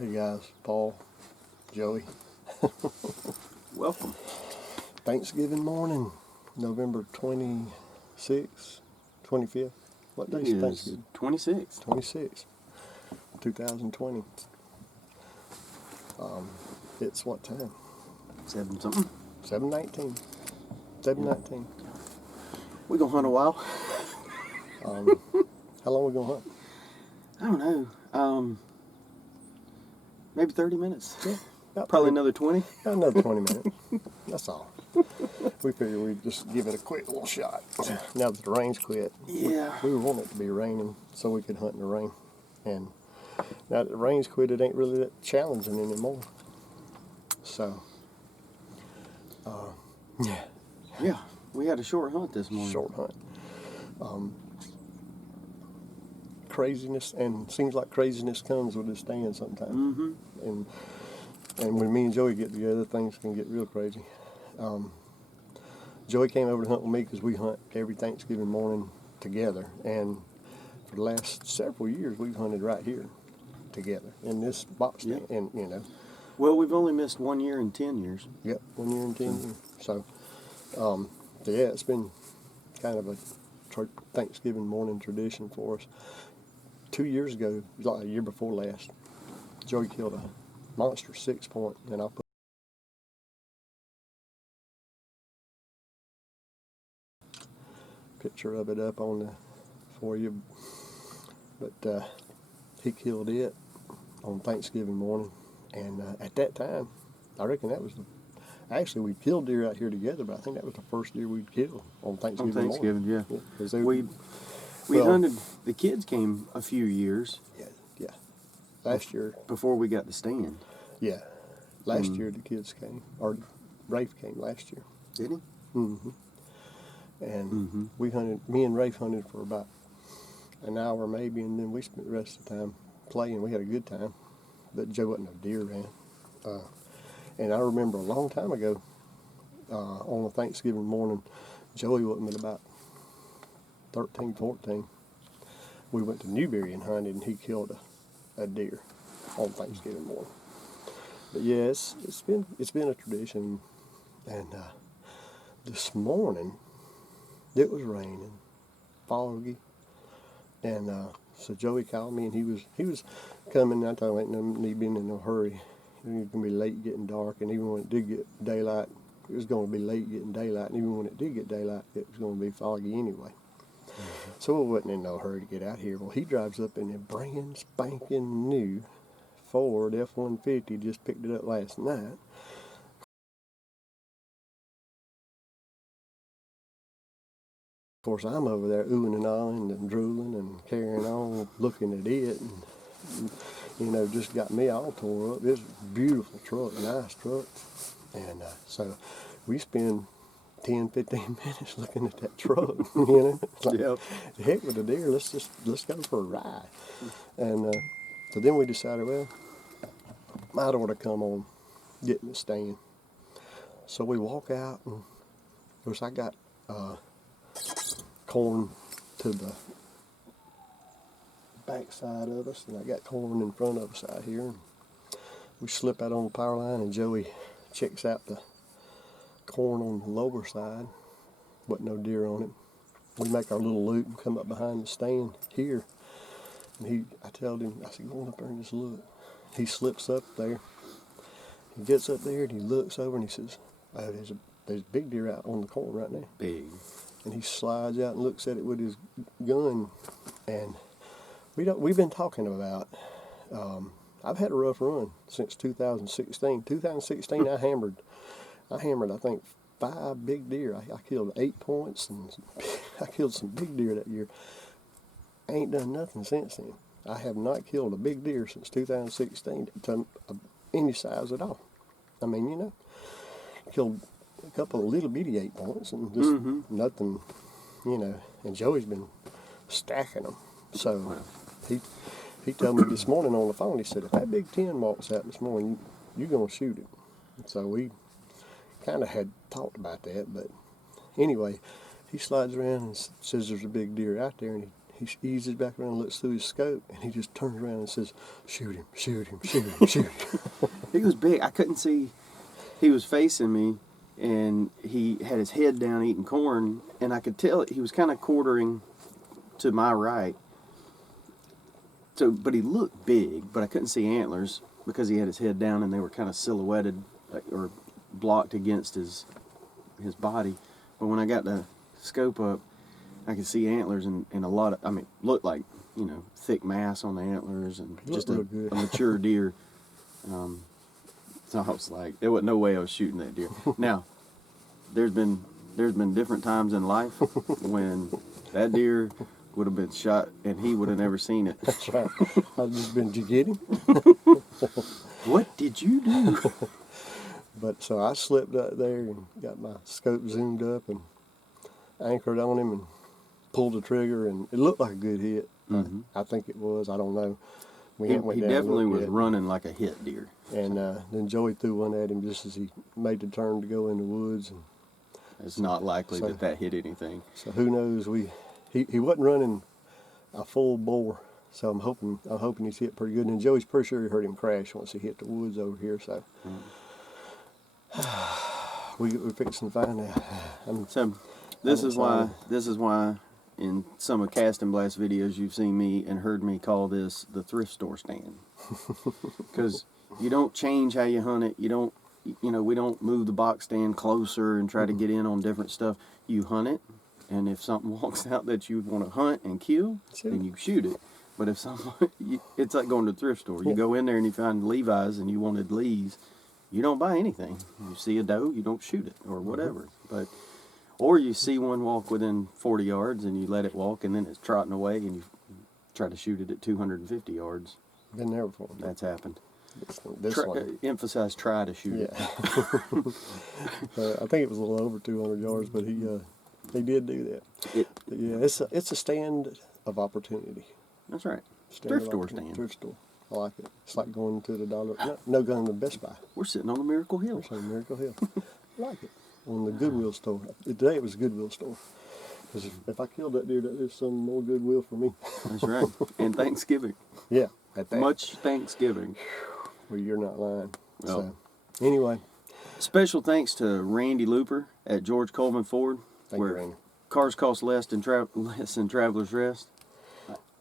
Hey guys, Paul, Joey. Welcome. Thanksgiving morning, November 26th, 25th. What day is Thanksgiving? 26. 26th, 2020. It's what time? 7 something. 7:19. 7:19. We gonna hunt a while? How long we gonna hunt? I don't know. Maybe 30 minutes. Yeah, about Probably 30 another 20. about another 20 minutes. That's all. We figured we'd just give it a quick little shot. Now that the rain's quit. Yeah. We were wanting it to be raining so we could hunt in the rain. And now that the rain's quit, it ain't really that challenging anymore. So, yeah, Yeah. We had a short hunt this morning. short hunt. Craziness, and seems like craziness comes with this stand sometimes. Mm-hmm. And when me and Joey get together, things can get real crazy. Joey came over to hunt with me because we hunt every Thanksgiving morning together. And for the last several years, we've hunted right here together in this box stand. Yeah. And Well, we've only missed 1 year in 10 years. yep, 1 year and 10 years. So, yeah, it's been kind of a Thanksgiving morning tradition for us. 2 years ago, like a year before last, Joey killed a monster 6-point, and I put a picture of it up on the for you. But he killed it on Thanksgiving morning, and at that time, I reckon that was actually we killed deer out here together, but I think that was the first deer we'd killed on Thanksgiving morning. Thanksgiving, yeah. 'Cause We well, hunted, the kids came a few years yeah. Last year, before we got the stand. yeah. Last Mm. year the kids came, or Rafe came last year. Did he? Mm-hmm. And Mm-hmm. we hunted, me and Rafe hunted for about an hour maybe, and then we spent the rest of the time playing. We had a good time, but Joe wasn't a deer man. And I remember a long time ago, on a Thanksgiving morning, Joey wasn't but about 13, 14. We went to Newberry and hunted, and he killed a deer on Thanksgiving morning. But yeah, it's been a tradition. And this morning it was raining, foggy, and so Joey called me, and he was coming. I told him ain't no need being in no hurry. It was gonna be late getting dark, and even when it did get daylight, it was gonna be late getting daylight, and even when it did get daylight, it was gonna be foggy anyway. So we wasn't in no hurry to get out here. Well, he drives up in a brand spanking new Ford F-150, just picked it up last night. Of course, I'm over there oohing and ahhing and drooling and carrying on, looking at it, and just got me all tore up. It's a beautiful truck, nice truck. And so we spend 10, 15 minutes looking at that truck, It's like, Yep. the heck with the deer, let's go for a ride. And so then we decided, well, might ought to come on getting the stand. So we walk out, and of course I got corn to the back side of us, and I got corn in front of us out here. And we slip out on the power line, and Joey checks out the corn on the lower side. Wasn't no deer on it. We make our little loop and come up behind the stand here. And I told him, I said, go on up there and just look. He slips up there. He gets up there and he looks over and he says, oh, there's a big deer out on the corn right now. Big. And he slides out and looks at it with his gun. And we've been talking about, I've had a rough run since 2016. 2016, I hammered, I think, 5 big deer. I killed 8 points, and I killed some big deer that year. I ain't done nothing since then. I have not killed a big deer since 2016 to any size at all. I mean, killed a couple of little bitty 8 points and just nothing, and Joey's been stacking them. So he told me this morning on the phone, he said, if that Big 10 walks out this morning, you're going to shoot it. So we kind of had talked about that, but anyway, he slides around and says there's a big deer out there, and he eases back around and looks through his scope, and he just turns around and says, "Shoot him, shoot him, shoot him, shoot him." He was big. I couldn't see. He was facing me, and he had his head down eating corn, and I could tell he was kind of quartering to my right. So, but he looked big, but I couldn't see antlers because he had his head down, and they were kind of silhouetted or blocked against his body. But when I got the scope up, I could see antlers and a lot of, I mean, looked like, thick mass on the antlers and He just looked real a good. mature deer. So I was like, there wasn't no way I was shooting that deer. Now, there's been different times in life when that deer would have been shot and he would have never seen it. That's right. I've just been, "Did you get him?" What did you do? But so I slipped up there and got my scope zoomed up and anchored on him and pulled the trigger, and it looked like a good hit. Mhm. I think it was. I don't know. We He, hadn't went he down and definitely looked was yet. running like a hit deer. And then Joey threw one at him just as he made the turn to go in the woods. And It's not likely So- that hit anything. so who knows? He wasn't running a full bore. So I'm hoping he's hit pretty good. And Joey's pretty sure he heard him crash once he hit the woods over here. So we're fixing to find out. So this I'm is why excited. in some of Cast and Blast videos you've seen me and heard me call this the thrift store stand. Because you don't change how you hunt it. We don't move the box stand closer and try to get in on different stuff. You hunt it, and if something walks out that you want to hunt and kill, Shoot then it. you shoot it. But if it's like going to the thrift store. You Yeah. go in there and you find Levi's and you wanted Lee's, you don't buy anything. You see a doe, you don't shoot it or whatever. Or you see one walk within 40 yards and you let it walk and then it's trotting away and you try to shoot it at 250 yards. Been there before. That's happened. This one. Emphasize try to shoot it. Yeah. I think it was a little over 200 yards, but he did do that. But yeah, it's a stand of opportunity. That's right. Stand Thrift of store opportunity. stand. Thrift store. I like it. It's like going to the dollar. No gun to Best Buy. We're sitting on the Miracle Hill. It's on Miracle Hill. I like it. On the Goodwill store. Today it was a Goodwill store. Because if I killed that deer, there's some more Goodwill for me. That's right. And Thanksgiving. Yeah. At that. Much Thanksgiving. Well, you're not lying. No. So, anyway, Special thanks to Randy Looper at George Coleman Ford, thank you, where Randy. cars cost less than Traveler's Rest.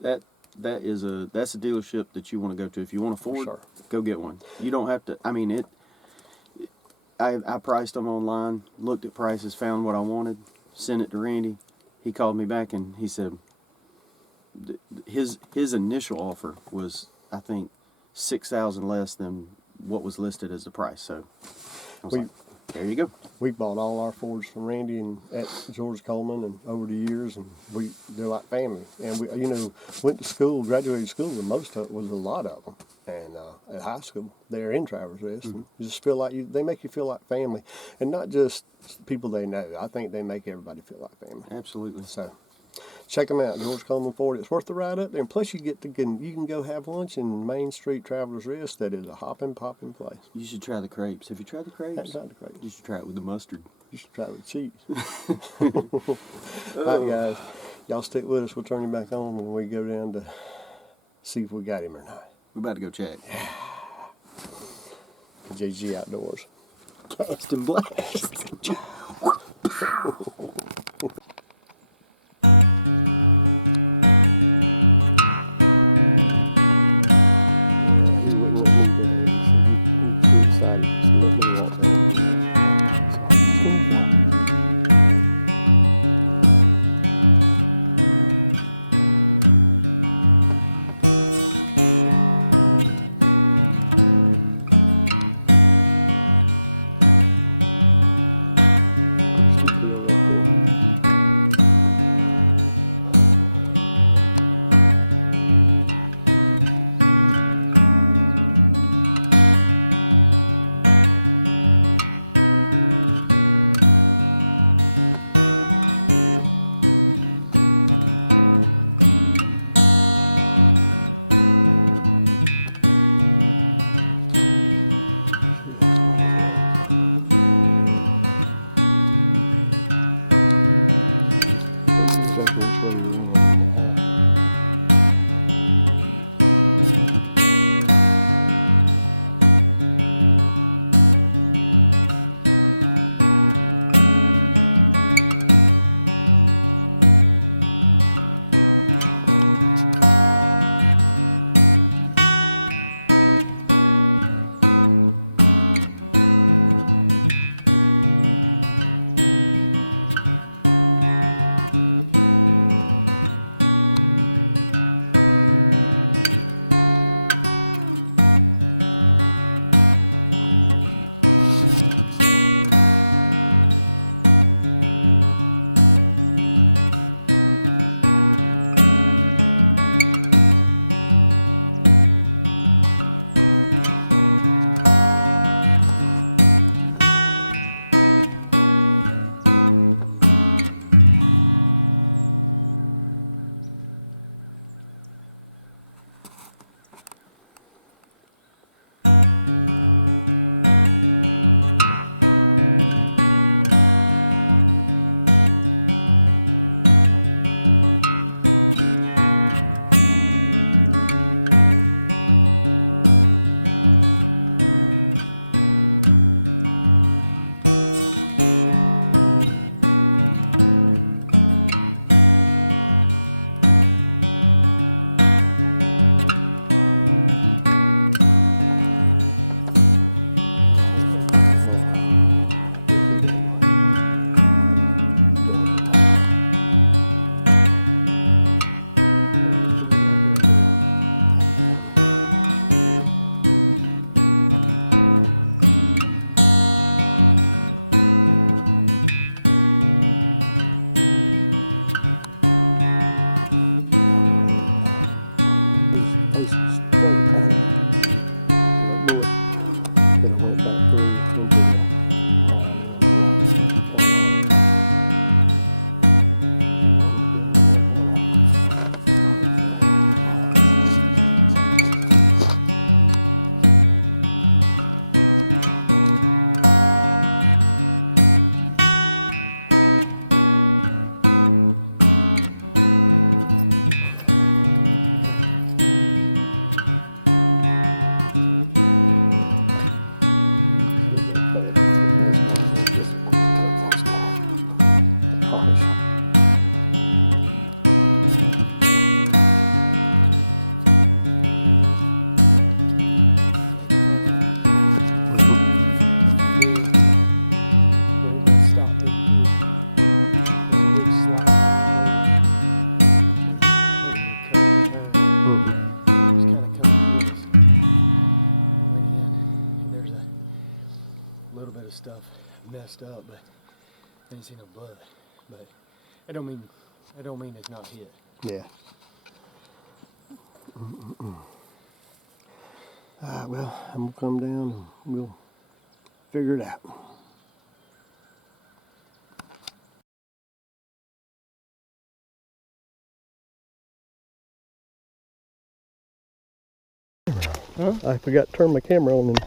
That's a dealership that you want to go to. If you want a Ford, sure. go get one. You don't have to. I mean, I priced them online, looked at prices, found what I wanted, sent it to Randy. He called me back and he said his initial offer was, I think, $6,000 less than what was listed as the price. So I was We- like, there you go. We bought all our Fords from Randy and at George Coleman, and over the years, and they're like family. And we, went to school, graduated school, and most of it was a lot of them. And at high school, they're in Travelers Rest. Mm-hmm. You just feel like they make you feel like family, and not just people they know. I think they make everybody feel like family. Absolutely. So check them out, George Coleman Ford. It's worth the ride up there, and plus you can go have lunch in Main Street Travelers Rest. That is a hopping, popping place. You should try the crepes. Have you tried the crepes? Haven't tried the crepes. You should try it with the mustard. You should try it with cheese. All right, guys. Y'all stick with us. We'll turn him back on when we go down to see if we got him or not. We're about to go check. JG Outdoors. Cast and Blast. ain't seen no blood, but I don't mean it's not hit. Yeah. Alright, well, I'm gonna come down and we'll figure it out. Huh? I forgot to turn my camera on and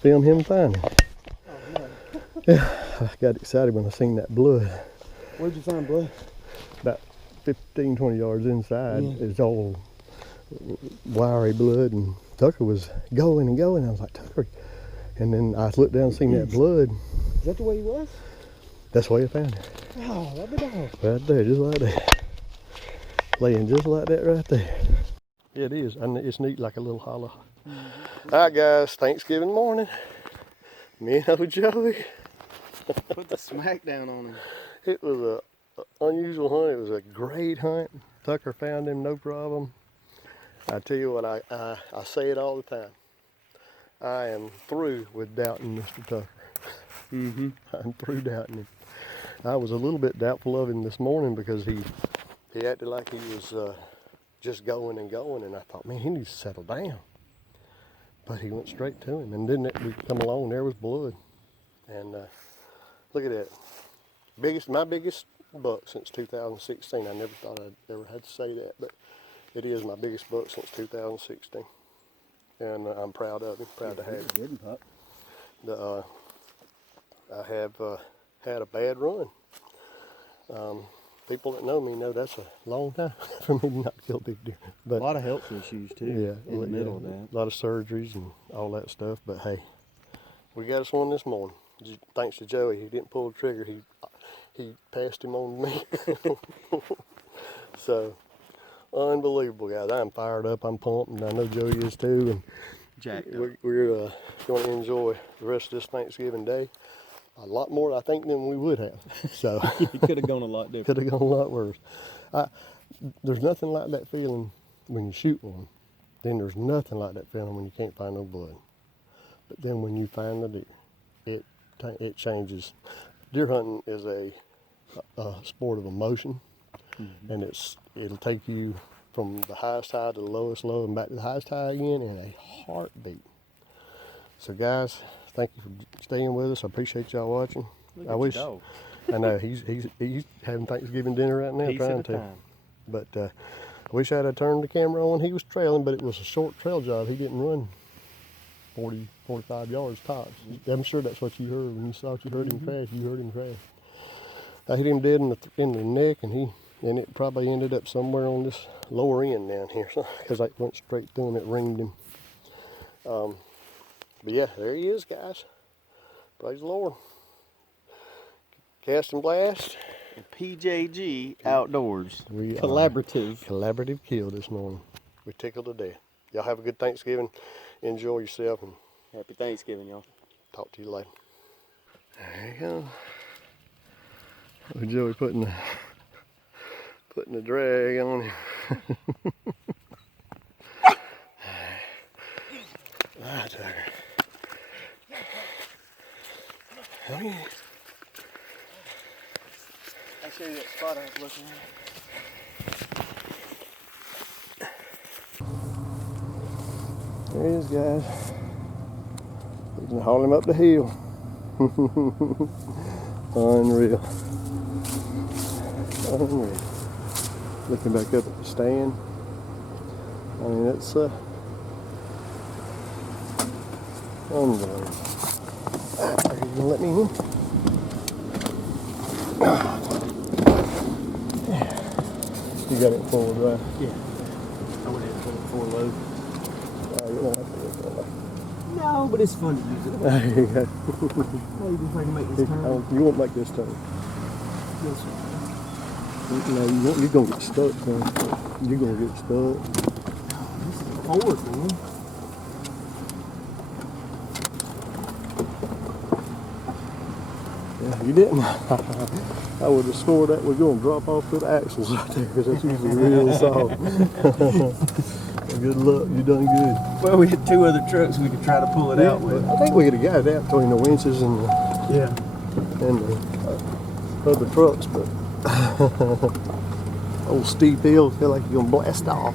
film him finding. Oh, yeah. Yeah, I got excited when I seen that blood. Where'd you find blood? About 15, 20 yards inside. Yeah. It's all wiry blood, and Tucker was going and going. I was like, Tucker. And then I looked down and seen that blood. Is that the way he was? That's the way I found it. Oh, that'd be dog. Right there, just like that. Laying just like that right there. Yeah, it is. And it's neat like a little hollow. All right, guys, Thanksgiving morning. Me and old Joey. Put the smack down on him. It was a unusual hunt. It was a great hunt. Tucker found him, no problem. I tell you what, I say it all the time. I am through with doubting Mr. Tucker. Mm-hmm. I'm through doubting him. I was a little bit doubtful of him this morning because he acted like he was just going and going, and I thought, man, he needs to settle down. But he went straight to him, and then we come along, there was blood. And look at that. My biggest buck since 2016. I never thought I'd ever had to say that, but it is my biggest buck since 2016. And I'm proud of him, proud to have him. Good pup. I have had a bad run. People that know me know that's a long time for me to not kill big deer. But A lot of health issues too. yeah, in the middle of that. A lot of surgeries and all that stuff. But hey, we got us one this morning. Just thanks to Joey, he didn't pull the trigger. He passed him on to me. So unbelievable, guys. I'm fired up. I'm pumped, and I know Joey is too. And Jacked up. we're going to enjoy the rest of this Thanksgiving day a lot more, I think, than we would have. So It could have gone a lot different. could have gone a lot worse. There's nothing like that feeling when you shoot one. Then there's nothing like that feeling when you can't find no blood. But then when you find the deer, it changes. Deer hunting is a sport of emotion, and it'll take you from the highest high to the lowest low and back to the highest high again in a heartbeat. So guys, thank you for staying with us. I appreciate y'all watching. Look I at wish. your dog. I know he's having Thanksgiving dinner right now, Piece at trying a to. time. But I wish I'd have turned the camera on. He was trailing, but it was a short trail job. He didn't run 40, 45 yards tops. I'm sure that's what you heard when you thought you heard him crash. You heard him crash. I hit him dead in the neck, and it probably ended up somewhere on this lower end down here, because I went straight through him. It ringed him. But yeah, there he is, guys. Praise the Lord. Cast and Blast. PJG Outdoors. We collaborative kill this morning. We tickled to death. Y'all have a good Thanksgiving. Enjoy yourself, and Happy Thanksgiving, y'all. talk to you later. There you go. Oh, Joey putting the drag on him. Ah, Tucker. Oh, yeah. I show you that spot I was looking at. There he is, guys. We can haul him up the hill. Unreal. Unreal. Looking back up at the stand. I mean, it's unbelievable. Are you gonna let me in? You got it forward, right? Yeah. I went ahead and put it 4 low. You don't have to look that way. No, but it's fun to use it. There you go. Maybe if I can make this turn. You won't make this turn. This one. No, you won't. You're gonna get stuck, son. You're gonna get stuck. This is forward, man. Yeah, you didn't. I would have swore that was going to drop off to the axles right there, because that's usually real soft. Good luck, you done good. Well, we had 2 other trucks we could try to pull it out with. I think we could have got it out between the winches and Yeah. the other trucks, but old steep hill, feel like you're gonna blast off.